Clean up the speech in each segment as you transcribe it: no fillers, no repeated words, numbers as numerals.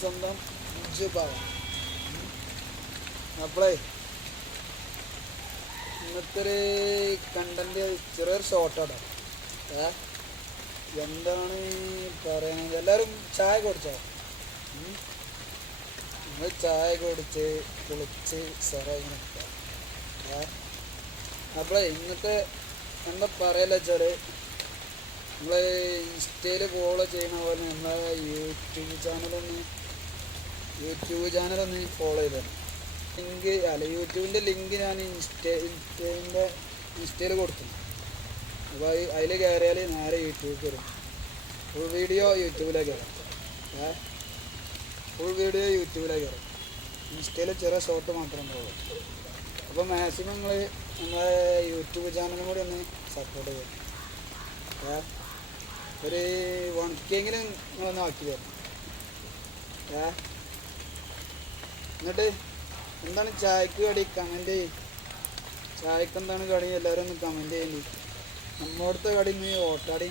സ്വന്തം ജുബാവ. അപ്പോളേ ഇന്നത്തെ ഒരു കണ്ടന്റ് ചെറിയൊരു ഷോർട്ടാട്ടോ. എന്താണ് പറയുന്നത്, എല്ലാവരും ചായ കുടിച്ചോ? നമ്മൾ ചായ കുടിച്ച് കുളിച്ച് സെറായി നിൽക്കുക. അപ്പോളേ ഇന്നത്തെ എന്താ പറയല്ല വെച്ചാൽ, നമ്മൾ ഇൻസ്റ്റയിൽ ഫോളോ ചെയ്യുന്ന പോലെ നമ്മളെ യൂട്യൂബ് ചാനലൊന്ന് ഫോളോ ചെയ്തത്. യൂട്യൂബിൻ്റെ ലിങ്ക് ഞാൻ ഇൻസ്റ്റയിൽ കൊടുത്തു. അപ്പോൾ അതിൽ കയറിയാൽ നേരെ യൂട്യൂബ് വരും. ഫുൾ വീഡിയോ യൂട്യൂബിലേക്ക് വരും. ഇൻസ്റ്റയിൽ ചെറിയ ഷോർട്ട് മാത്രമേ ഉണ്ടാവുള്ളൂ. അപ്പോൾ മാക്സിമം നിങ്ങൾ നമ്മളെ യൂട്യൂബ് ചാനലും കൂടി ഒന്ന് സപ്പോർട്ട് ചെയ്യും. ഒരു 1K നിങ്ങളൊന്ന് ആക്കി തരണം. എന്നിട്ട് എന്താണ് ചായക്ക് കടി കമൻറ്റ് ചെയ്യും. ചായക്ക് എന്താണ് കടി എല്ലാവരും ഒന്ന് കമൻറ്റ് ചെയ്യേണ്ടി. നമ്മോടത്തെ കടി ഇന്ന് ഓട്ടാടി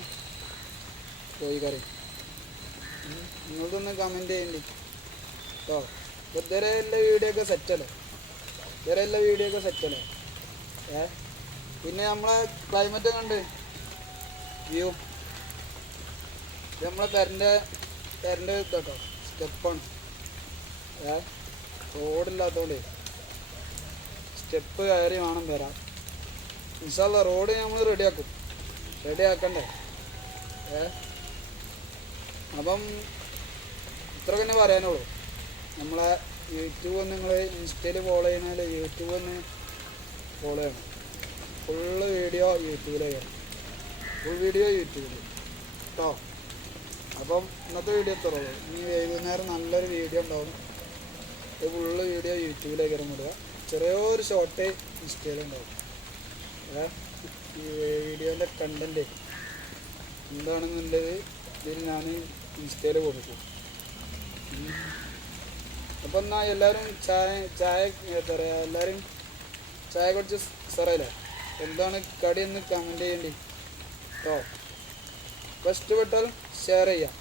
കോഴിക്കറി. നിങ്ങൾക്കൊന്ന് കമൻറ്റ് ചെയ്യേണ്ടി കേട്ടോ. ഇപ്പോൾ ഇതുവരെ എല്ലാ വീഡിയോ ഒക്കെ സെറ്റല്ലേ? പിന്നെ നമ്മളെ ക്ലൈമറ്റ് കണ്ട് വ്യൂ നമ്മളെ പെരൻ്റെ കേട്ടോ സ്റ്റെപ്പാണ്. റോഡില്ലാത്തതുകൊണ്ട് സ്റ്റെപ്പ് കയറി വേണം വരാം. ഇൻഷാ അല്ലാഹ് റോഡ് നമ്മൾ റെഡിയാക്കണ്ടേ. അപ്പം ഇത്രയൊക്കെ തന്നെ പറയാനുള്ളൂ. നമ്മളെ യൂട്യൂബ് ഒന്ന് നിങ്ങൾ ഇൻസ്റ്റയിൽ ഫോളോ ചെയ്യുന്നതിൽ യൂട്യൂബ് ഒന്ന് ഫോളോ ചെയ്യണം. ഫുൾ വീഡിയോ യൂട്യൂബിൽ കേട്ടോ. അപ്പം ഇന്നത്തെ വീഡിയോ എത്തുള്ളൂ. ഇനി വൈകുന്നേരം നല്ലൊരു വീഡിയോ ഉണ്ടാവും. ഫുള്ള് വീഡിയോ യൂട്യൂബിലേക്ക് ഇടുക. ചെറിയൊരു ഷോർട്ട് ഇൻസ്റ്റയിലുണ്ടാവും. ഈ വീഡിയോൻ്റെ കണ്ടൻറ്റ് എന്താണെന്നുള്ളത് ഇതിൽ ഞാൻ ഇൻസ്റ്റയിൽ കൊടുക്കും. അപ്പം എന്നാൽ എല്ലാവരും ചായ എന്താ പറയുക, എല്ലാവരും ചായ കുടിച്ച് സാറല്ലേ എന്താണ് കടി എന്ന് കമൻറ്റ് ചെയ്യേണ്ടി കേട്ടോ. ഇഷ്ടപ്പെട്ടാൽ ഷെയർ ചെയ്യാം.